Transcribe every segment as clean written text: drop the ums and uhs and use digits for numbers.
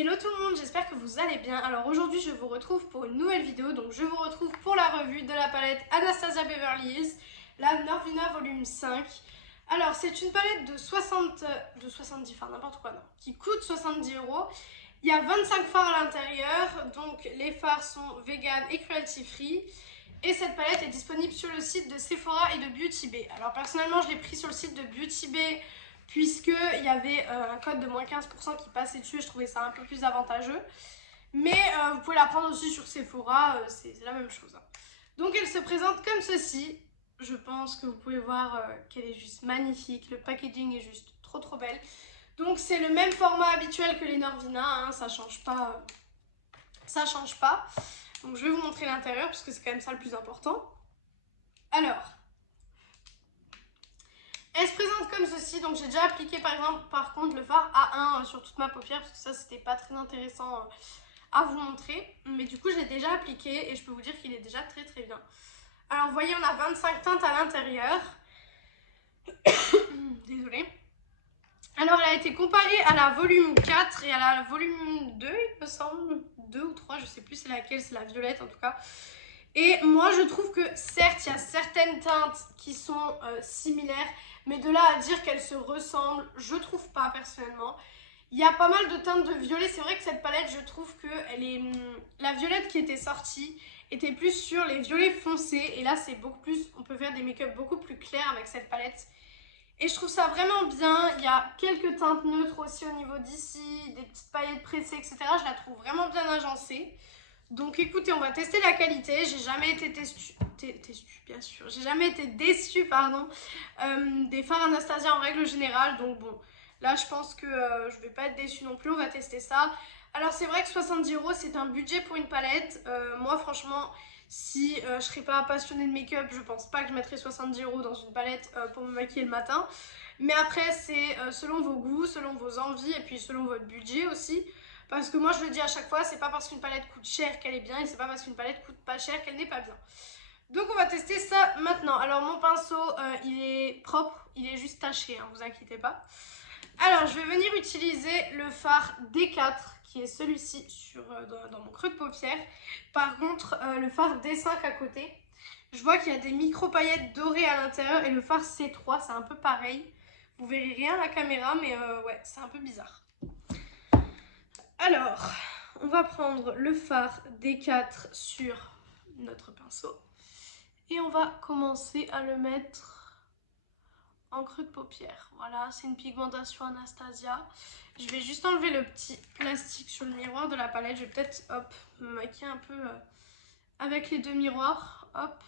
Hello tout le monde, j'espère que vous allez bien. Alors aujourd'hui je vous retrouve pour une nouvelle vidéo. Donc je vous retrouve pour la revue de la palette Anastasia Beverly Hills, la Norvina volume 5. Alors c'est une palette de 70 fards, n'importe quoi non, qui coûte 70 €. Il y a 25 fards à l'intérieur, donc les fards sont vegan et cruelty free. Et cette palette est disponible sur le site de Sephora et de Beauty Bay. Alors personnellement je l'ai pris sur le site de Beauty Bay puisqu'il y avait un code de moins 15% qui passait dessus et je trouvais ça un peu plus avantageux. Mais vous pouvez la prendre aussi sur Sephora, c'est la même chose. Donc elle se présente comme ceci. Je pense que vous pouvez voir qu'elle est juste magnifique. Le packaging est juste trop belle. Donc c'est le même format habituel que les Norvina, hein, ça change pas. Ça change pas. Donc je vais vous montrer l'intérieur parce que c'est quand même ça le plus important. Alors, elle se présente comme ceci, donc j'ai déjà appliqué par contre le fard A1 sur toute ma paupière parce que ça c'était pas très intéressant à vous montrer. Mais du coup j'ai déjà appliqué et je peux vous dire qu'il est déjà très bien. Alors vous voyez on a 25 teintes à l'intérieur. Désolée. Alors elle a été comparée à la volume 4 et à la volume 2 il me semble. 2 ou 3, je sais plus c'est laquelle, c'est la violette en tout cas. Et moi je trouve que certes il y a certaines teintes qui sont similaires, mais de là à dire qu'elles se ressemblent, je trouve pas personnellement. Il y a pas mal de teintes de violet, c'est vrai que cette palette je trouve que la violette qui était sortie était plus sur les violets foncés. Et là c'est beaucoup plus, on peut faire des make-up beaucoup plus clairs avec cette palette. Et je trouve ça vraiment bien, il y a quelques teintes neutres aussi au niveau d'ici, des petites paillettes pressées etc. Je la trouve vraiment bien agencée. Donc écoutez, on va tester la qualité. J'ai jamais été bien sûr. J'ai jamais été déçue, pardon, des fards Anastasia en règle générale. Donc bon, là je pense que je vais pas être déçue non plus. On va tester ça. Alors c'est vrai que 70 € c'est un budget pour une palette. Moi franchement, si je serais pas passionnée de make-up, je pense pas que je mettrais 70 € dans une palette pour me maquiller le matin. Mais après c'est selon vos goûts, selon vos envies et puis selon votre budget aussi. Parce que moi je le dis à chaque fois, c'est pas parce qu'une palette coûte cher qu'elle est bien et c'est pas parce qu'une palette coûte pas cher qu'elle n'est pas bien. Donc on va tester ça maintenant. Alors mon pinceau il est propre, il est juste taché, hein, vous inquiétez pas. Alors je vais venir utiliser le fard D4 qui est celui-ci dans mon creux de paupière. Par contre le fard D5 à côté, je vois qu'il y a des micro paillettes dorées à l'intérieur et le fard C3 c'est un peu pareil. Vous verrez rien à la caméra mais ouais c'est un peu bizarre. Alors, on va prendre le fard D4 sur notre pinceau et on va commencer à le mettre en creux de paupière. Voilà, c'est une pigmentation Anastasia. Je vais juste enlever le petit plastique sur le miroir de la palette. Je vais peut-être, hop, me maquiller un peu avec les deux miroirs. Hop.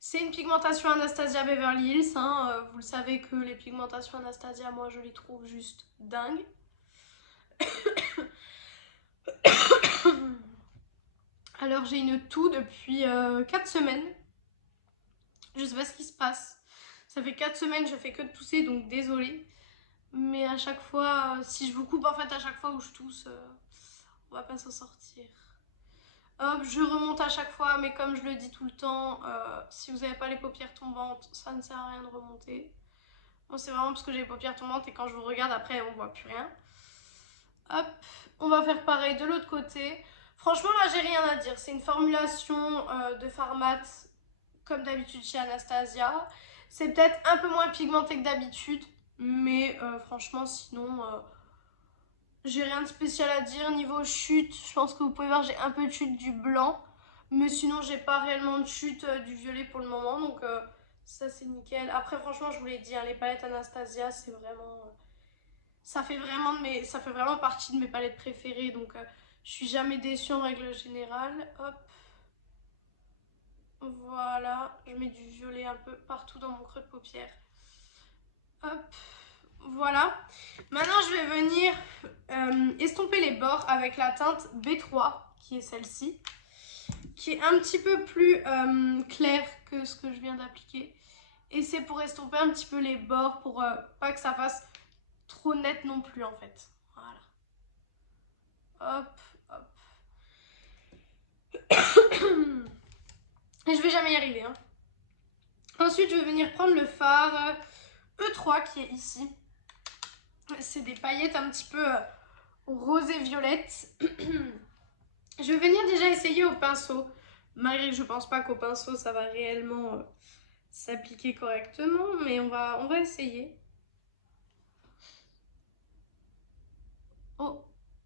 C'est une pigmentation Anastasia Beverly Hills. Hein. Vous le savez que les pigmentations Anastasia, moi, je les trouve juste dingues. Alors j'ai une toux depuis 4 semaines. Je sais pas ce qui se passe. Ça fait 4 semaines, je fais que de tousser, donc désolée. Mais à chaque fois, si je vous coupe en fait à chaque fois où je tousse, on va pas s'en sortir. Hop, je remonte à chaque fois, mais comme je le dis tout le temps, si vous n'avez pas les paupières tombantes, ça ne sert à rien de remonter. Moi c'est vraiment parce que j'ai les paupières tombantes et quand je vous regarde après on voit plus rien. Hop, on va faire pareil de l'autre côté. Franchement là j'ai rien à dire, c'est une formulation de fard mat comme d'habitude chez Anastasia. C'est peut-être un peu moins pigmenté que d'habitude, mais franchement sinon j'ai rien de spécial à dire. Niveau chute, je pense que vous pouvez voir j'ai un peu de chute du blanc, mais sinon j'ai pas réellement de chute du violet pour le moment, donc ça c'est nickel. Après franchement je vous l'ai dit, hein, les palettes Anastasia c'est vraiment... ça fait vraiment partie de mes palettes préférées, donc je suis jamais déçue en règle générale. Hop. Voilà, je mets du violet un peu partout dans mon creux de paupière. Hop, voilà. Maintenant, je vais venir estomper les bords avec la teinte B3, qui est celle-ci, qui est un petit peu plus claire que ce que je viens d'appliquer. Et c'est pour estomper un petit peu les bords, pour pas que ça fasse trop net non plus, en fait. Voilà. Hop, hop. Et je vais jamais y arriver, hein. Ensuite, je vais venir prendre le fard E3 qui est ici. C'est des paillettes un petit peu rose et violette. Je vais venir déjà essayer au pinceau, malgré que je pense pas qu'au pinceau ça va réellement s'appliquer correctement, mais on va essayer. Oh,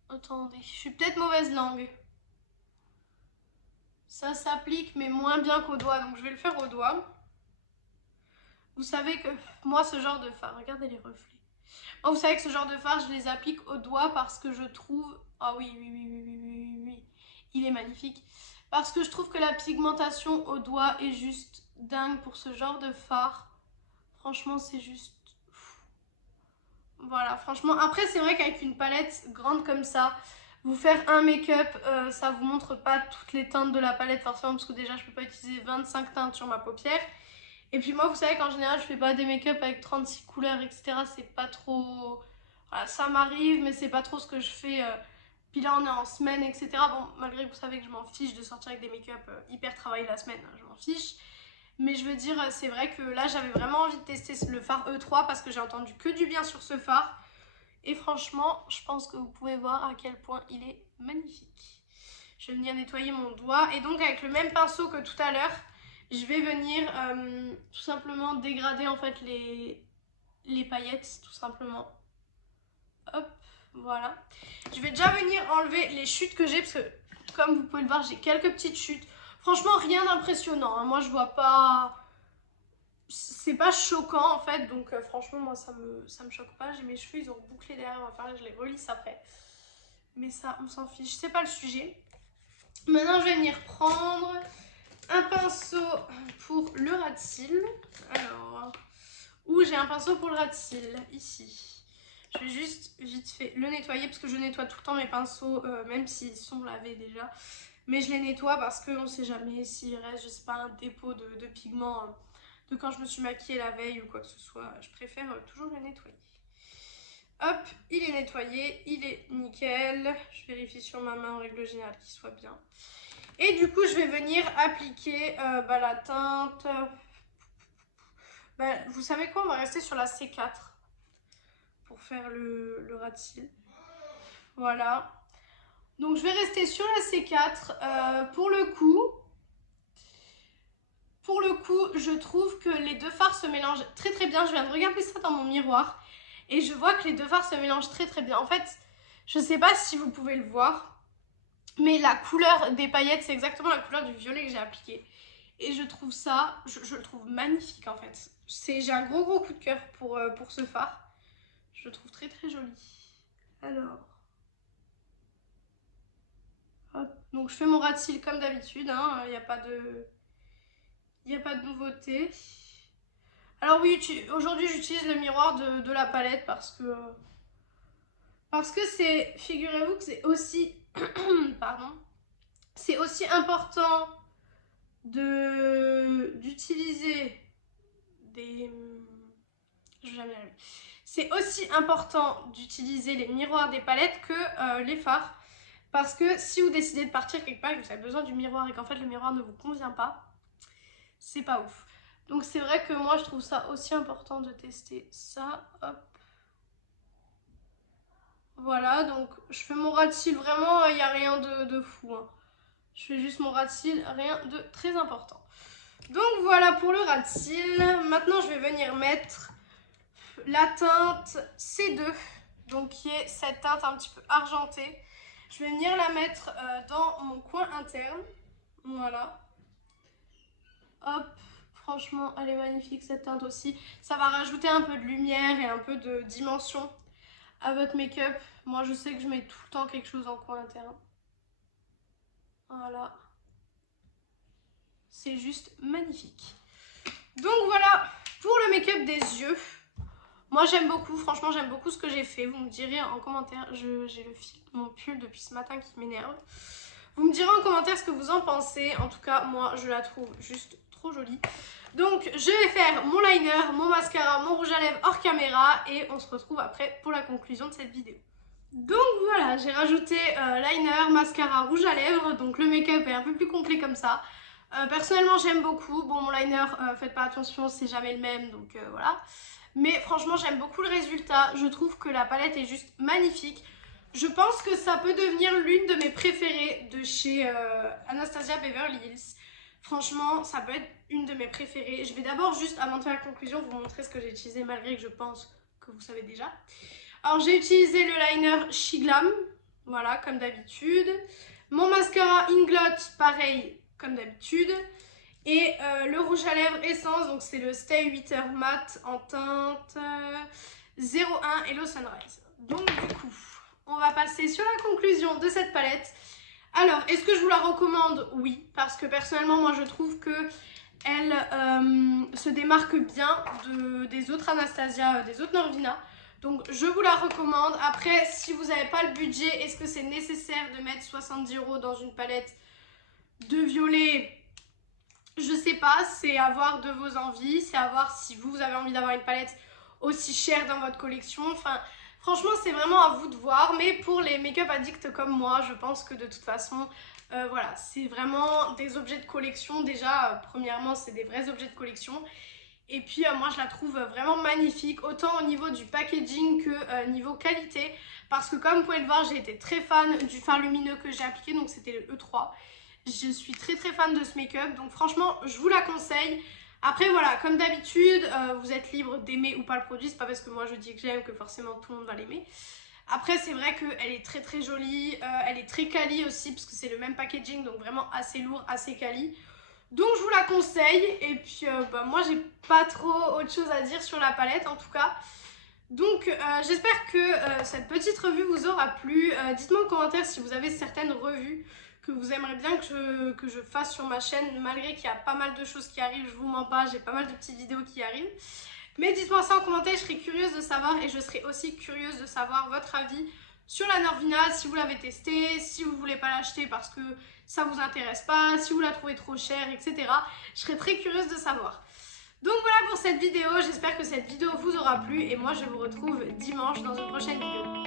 attendez, je suis peut-être mauvaise langue. Ça s'applique mais moins bien qu'au doigt, donc je vais le faire au doigt. Vous savez que moi ce genre de fard, regardez les reflets. Moi vous savez que ce genre de fard je les applique au doigt parce que je trouve... Ah oui, oui, il est magnifique. Parce que je trouve que la pigmentation au doigt est juste dingue pour ce genre de fard. Franchement c'est juste... Voilà, franchement. Après c'est vrai qu'avec une palette grande comme ça, vous faire un make-up, ça vous montre pas toutes les teintes de la palette forcément parce que déjà je peux pas utiliser 25 teintes sur ma paupière. Et puis moi vous savez qu'en général je fais pas des make-up avec 36 couleurs etc. C'est pas trop... Voilà, ça m'arrive mais c'est pas trop ce que je fais. Puis là on est en semaine etc. Bon malgré que vous savez que je m'en fiche de sortir avec des make-up hyper travaillés la semaine, hein, je m'en fiche. Mais je veux dire c'est vrai que là j'avais vraiment envie de tester le fard E3 parce que j'ai entendu que du bien sur ce fard. Et franchement, je pense que vous pouvez voir à quel point il est magnifique. Je vais venir nettoyer mon doigt. Et donc avec le même pinceau que tout à l'heure, je vais venir tout simplement dégrader en fait les paillettes, tout simplement. Hop, voilà. Je vais déjà venir enlever les chutes que j'ai parce que comme vous pouvez le voir, j'ai quelques petites chutes. Franchement, rien d'impressionnant, hein. Moi, je vois pas... C'est pas choquant en fait, donc franchement moi ça me choque pas. J'ai mes cheveux, ils ont bouclé derrière, on va faire, je les relisse après. Mais ça on s'en fiche, c'est pas le sujet. Maintenant je vais venir prendre un pinceau pour le ras de cils. Alors, où j'ai un pinceau pour le ras de cils, ici. Je vais juste vite fait le nettoyer parce que je nettoie tout le temps mes pinceaux, même s'ils sont lavés déjà. Mais je les nettoie parce qu'on sait jamais s'il reste, je sais pas, un dépôt de pigment de quand je me suis maquillée la veille ou quoi que ce soit. Je préfère toujours le nettoyer. Hop, il est nettoyé, il est nickel. Je vérifie sur ma main en règle générale qu'il soit bien. Et du coup, je vais venir appliquer la teinte. Vous savez quoi, on va rester sur la C4 pour faire le ras de cils. Voilà. Donc je vais rester sur la C4. Pour le coup, je trouve que les deux fards se mélangent très très bien. Je viens de regarder ça dans mon miroir et je vois que les deux fards se mélangent très très bien. En fait, je sais pas si vous pouvez le voir, mais la couleur des paillettes, c'est exactement la couleur du violet que j'ai appliqué. Et je trouve ça, je le trouve magnifique en fait. J'ai un gros coup de cœur pour ce fard. Je le trouve très très joli. Alors... Hop. Donc je fais mon ras de cils comme d'habitude, hein. Il n'y a pas de nouveauté. Alors oui, aujourd'hui j'utilise le miroir de la palette parce que c'est, figurez-vous que c'est aussi, pardon, c'est aussi important d'utiliser des... Je vais jamais y arriver. C'est aussi important d'utiliser les miroirs des palettes que les fards. Parce que si vous décidez de partir quelque part et que vous avez besoin du miroir et qu'en fait le miroir ne vous convient pas, c'est pas ouf. Donc c'est vrai que moi je trouve ça aussi important de tester ça. Hop. Voilà, donc je fais mon ras de cils, vraiment il n'y a rien de fou, hein. Je fais juste mon ras de cils, rien de très important. Donc voilà pour le ras de cils. Maintenant je vais venir mettre la teinte C2, donc qui est cette teinte un petit peu argentée. Je vais venir la mettre dans mon coin interne. Voilà. Hop. Franchement, elle est magnifique cette teinte aussi. Ça va rajouter un peu de lumière et un peu de dimension à votre make-up. Moi, je sais que je mets tout le temps quelque chose en coin interne. Voilà. C'est juste magnifique. Donc voilà pour le make-up des yeux. Moi j'aime beaucoup, franchement j'aime beaucoup ce que j'ai fait. Vous me direz en commentaire, j'ai le fil de mon pull depuis ce matin qui m'énerve. Vous me direz en commentaire ce que vous en pensez. En tout cas moi je la trouve juste trop jolie. Donc je vais faire mon liner, mon mascara, mon rouge à lèvres hors caméra. Et on se retrouve après pour la conclusion de cette vidéo. Donc voilà, j'ai rajouté liner, mascara, rouge à lèvres. Donc le make-up est un peu plus complet comme ça. Personnellement j'aime beaucoup. Bon mon liner, faites pas attention, c'est jamais le même. Donc voilà. Mais franchement j'aime beaucoup le résultat, je trouve que la palette est juste magnifique. Je pense que ça peut devenir l'une de mes préférées de chez Anastasia Beverly Hills. Franchement, ça peut être une de mes préférées. Je vais d'abord juste, avant de faire la conclusion, vous montrer ce que j'ai utilisé malgré que je pense que vous savez déjà. Alors j'ai utilisé le liner Shiglam, voilà, comme d'habitude. Mon mascara Inglot, pareil, comme d'habitude. Et le rouge à lèvres Essence, donc c'est le Stay 8h Matte en teinte 01 Hello Sunrise. Donc du coup, on va passer sur la conclusion de cette palette. Alors, est-ce que je vous la recommande? Oui, parce que personnellement, moi je trouve que elle se démarque bien des autres Anastasia, des autres Norvina. Donc je vous la recommande. Après, si vous n'avez pas le budget, est-ce que c'est nécessaire de mettre 70 € dans une palette de violet? Je sais pas, c'est à voir de vos envies, c'est à voir si vous avez envie d'avoir une palette aussi chère dans votre collection. Enfin, franchement, c'est vraiment à vous de voir. Mais pour les make-up addicts comme moi, je pense que de toute façon, voilà, c'est vraiment des objets de collection. Déjà, premièrement, c'est des vrais objets de collection. Et puis, moi, je la trouve vraiment magnifique, autant au niveau du packaging que niveau qualité. Parce que comme vous pouvez le voir, j'ai été très fan du fard lumineux que j'ai appliqué, donc c'était le E3. Je suis très fan de ce make-up, donc franchement, je vous la conseille. Après, voilà, comme d'habitude, vous êtes libre d'aimer ou pas le produit. C'est pas parce que moi je dis que j'aime que forcément tout le monde va l'aimer. Après, c'est vrai qu'elle est très jolie. Elle est très quali aussi, parce que c'est le même packaging, donc vraiment assez lourd, assez quali. Donc je vous la conseille. Et puis, moi, j'ai pas trop autre chose à dire sur la palette, en tout cas. Donc j'espère que cette petite revue vous aura plu. Dites-moi en commentaire si vous avez certaines revues que vous aimeriez bien que je fasse sur ma chaîne, malgré qu'il y a pas mal de choses qui arrivent, je vous mens pas, j'ai pas mal de petites vidéos qui arrivent. Mais dites-moi ça en commentaire, je serais curieuse de savoir, et je serais aussi curieuse de savoir votre avis sur la Norvina, si vous l'avez testée, si vous voulez pas l'acheter parce que ça vous intéresse pas, si vous la trouvez trop chère, etc. Je serais très curieuse de savoir. Donc voilà pour cette vidéo, j'espère que cette vidéo vous aura plu et moi je vous retrouve dimanche dans une prochaine vidéo.